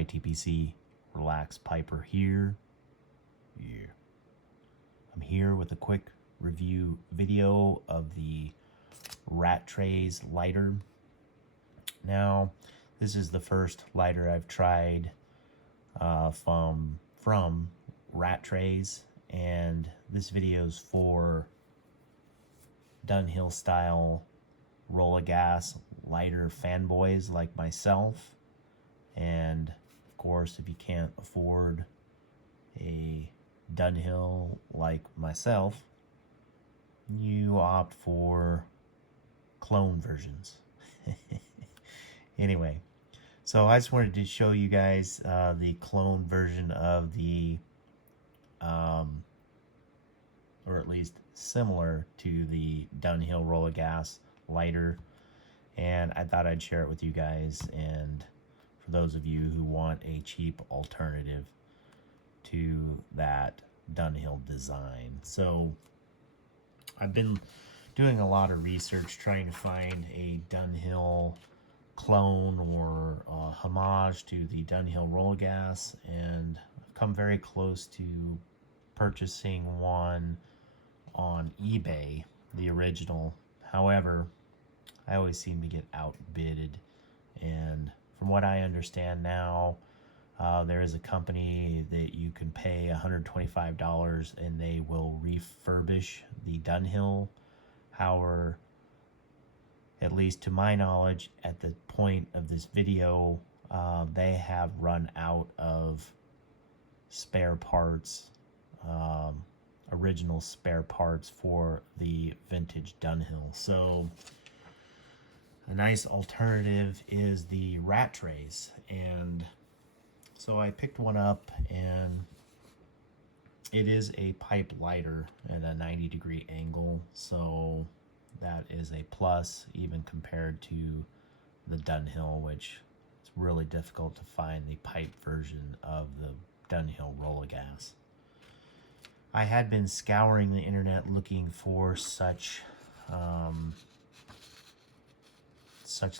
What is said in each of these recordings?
YTPC Relax Piper here. Yeah. I'm here with a quick review video of the Rattray's lighter. Now, this is the first lighter I've tried from Rattray's, and this video is for Dunhill style roll gas lighter fanboys like myself. And of course, if you can't afford a Dunhill like myself, you opt for clone versions. Anyway, so I just wanted to show you guys the clone version of the or at least similar to the Dunhill roller gas lighter, and I thought I'd share it with you guys, and for those of you who want a cheap alternative to that Dunhill design. So I've been doing a lot of research trying to find a Dunhill clone or homage to the Dunhill roller gas, and I've come very close to purchasing one on eBay, the original. However, I always seem to get outbidded, and from what I understand now, there is a company that you can pay $125 and they will refurbish the Dunhill. However, at least to my knowledge, at the point of this video, they have run out of spare parts, original spare parts for the vintage Dunhill. So a nice alternative is the Rattrays, and so I picked one up, and it is a pipe lighter at a 90-degree angle, so that is a plus even compared to the Dunhill, which it's really difficult to find the pipe version of the Dunhill roller gas. I had been scouring the internet looking for such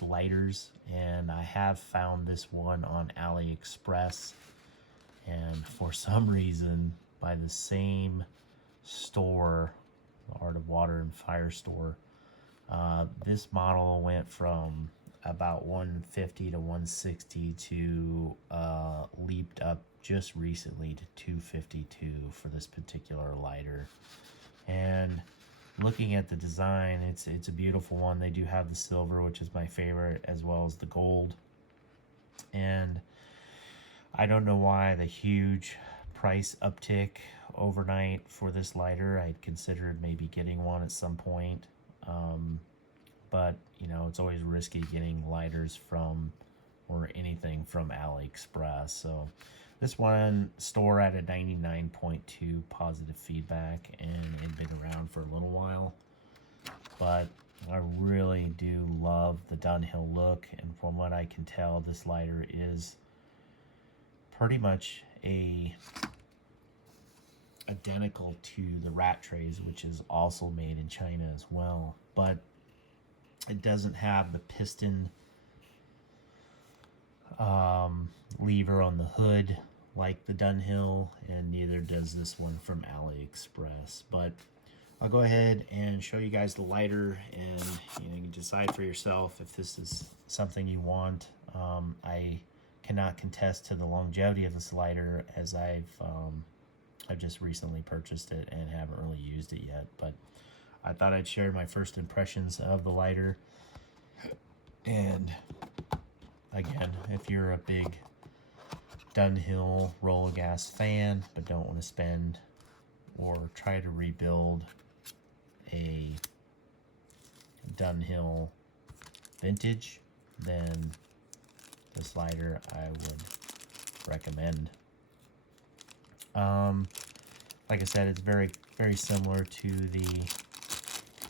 lighters, and I have found this one on AliExpress, and for some reason by the same store, the Art of Water and Fire store, this model went from about 150 to 160 to leaped up just recently to 252 for this particular lighter. And looking at the design, it's a beautiful one. They do have the silver, which is my favorite, as well as the gold. And I don't know why the huge price uptick overnight for this lighter. I'd considered maybe getting one at some point, but you know, it's always risky getting lighters from or anything from AliExpress. So this one store at a 99.2 positive feedback, and it had been around for a little while, but I really do love the Dunhill look, and from what I can tell, this lighter is pretty much identical to the Rattrays, which is also made in China as well, but it doesn't have the piston lever on the hood like the Dunhill, and neither does this one from AliExpress. But I'll go ahead and show you guys the lighter, and you can decide for yourself if this is something you want. I cannot contest to the longevity of this lighter, as I've just recently purchased it and haven't really used it yet, but I thought I'd share my first impressions of the lighter. And again, if you're a big Dunhill roller gas fan but don't want to spend or try to rebuild a Dunhill vintage, then this lighter I would recommend. Like I said, it's very similar to the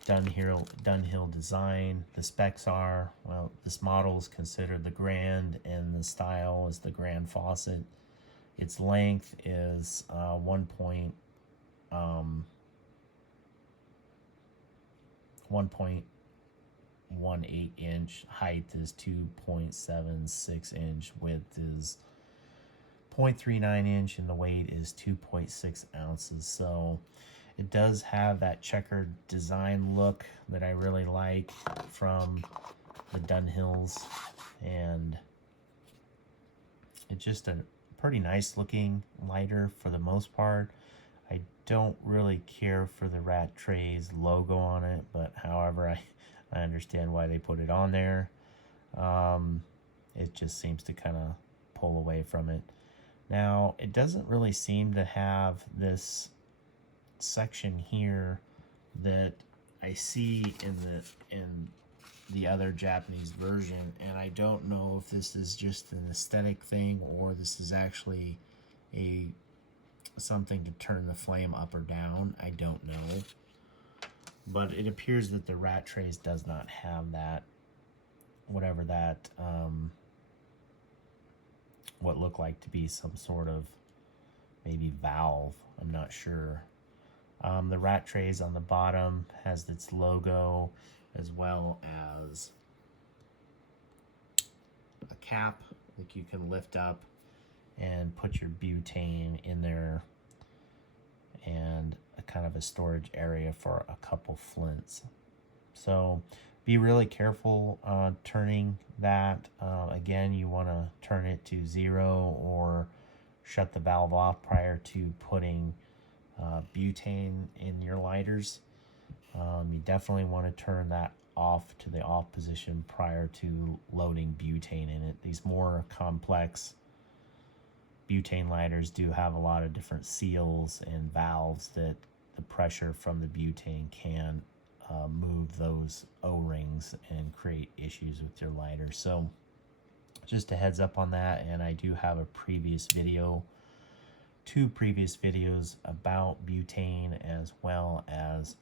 Dunhill design. The specs are, well, this model is considered the Grand, and the style is the Grand Facette. Its length is 1.18 inch, height is 2.76 inch, width is 0.39 inch and the weight is 2.6 ounces. So it does have that checkered design look that I really like from the Dunhills, and it's just a pretty nice looking lighter for the most part. I don't really care for the Rattray's logo on it, but however, I understand why they put it on there. It just seems to kind of pull away from it. Now, it doesn't really seem to have this section here that I see in the other Japanese version, and I don't know if this is just an aesthetic thing or this is actually something to turn the flame up or down. I don't know, but it appears that the Rattray's does not have that, whatever that what looked like to be some sort of maybe valve, I'm not sure. The Rattray's on the bottom has its logo, as well as a cap that you can lift up and put your butane in there, and a kind of a storage area for a couple flints. So be really careful turning that. Again, you want to turn it to 0 or shut the valve off prior to putting butane in your lighters. You definitely want to turn that off to the off position prior to loading butane in it. These more complex butane lighters do have a lot of different seals and valves that the pressure from the butane can move those O-rings and create issues with your lighter. So just a heads up on that. And I do have a previous video, 2 previous videos about butane, as well as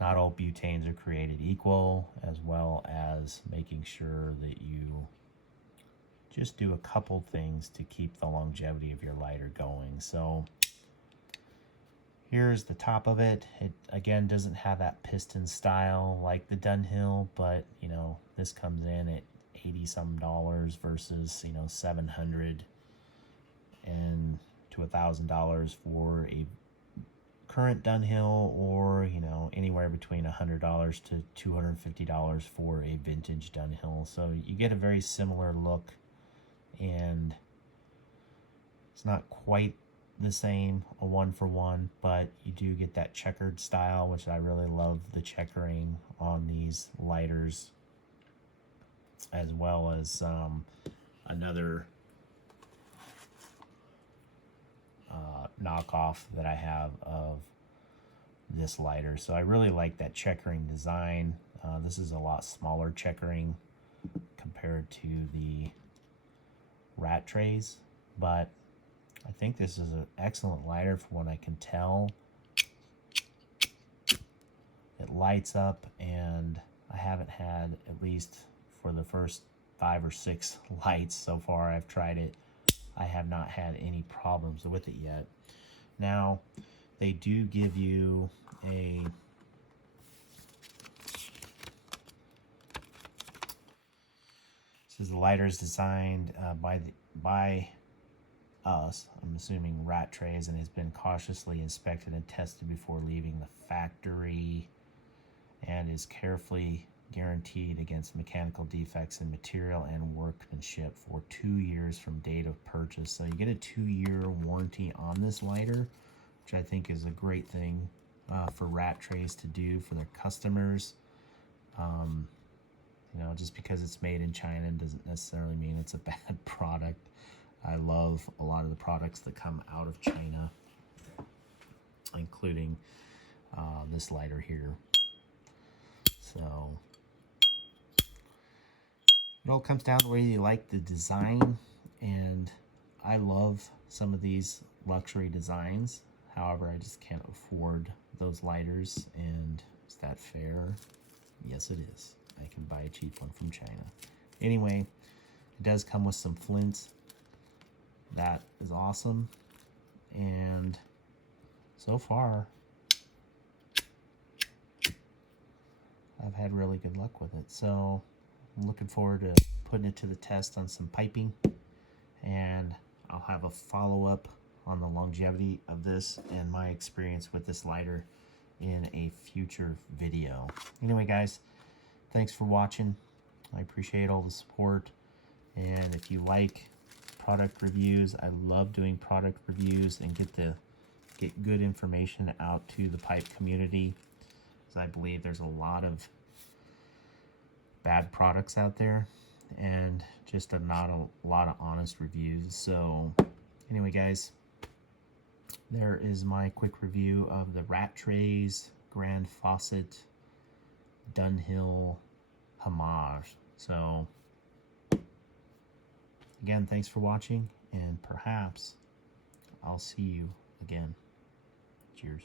not all butanes are created equal, as well as making sure that you just do a couple things to keep the longevity of your lighter going. So here's the top of it. It again doesn't have that piston style like the Dunhill, but you know, this comes in at $80 some versus, you know, $700 and to $1,000 for a current Dunhill, or you know, anywhere between $100 to $250 for a vintage Dunhill. So you get a very similar look, and it's not quite the same, a 1-for-1, but you do get that checkered style, which I really love the checkering on these lighters, as well as another knockoff that I have of this lighter. So I really like that checkering design. This is a lot smaller checkering compared to the Rattrays, but I think this is an excellent lighter from what I can tell. It lights up, and I haven't had, at least for the first 5 or 6 lights so far I've tried it, I have not had any problems with it yet. Now, they do give you a says the lighter is designed by us, I'm assuming Rattrays, and has been cautiously inspected and tested before leaving the factory, and is carefully guaranteed against mechanical defects in material and workmanship for 2 years from date of purchase. So you get a 2-year warranty on this lighter, which I think is a great thing for Rattrays to do for their customers. You know, just because it's made in China doesn't necessarily mean it's a bad product. I love a lot of the products that come out of China, including this lighter here. So it all comes down to whether you like the design, and I love some of these luxury designs. However, I just can't afford those lighters, and is that fair? Yes, it is. I can buy a cheap one from China. Anyway, it does come with some flints. That is awesome, and so far I've had really good luck with it. So I'm looking forward to putting it to the test on some piping and I'll have a follow-up on the longevity of this and my experience with this lighter in a future video. Anyway, guys, thanks for watching. I appreciate all the support, and if you like product reviews, I love doing product reviews and get good information out to the pipe community, because I believe there's a lot of bad products out there and just not a lot of honest reviews. So anyway, guys, there is my quick review of the Rattray's Grand Facette Dunhill Homage. So again, thanks for watching, and perhaps I'll see you again. Cheers.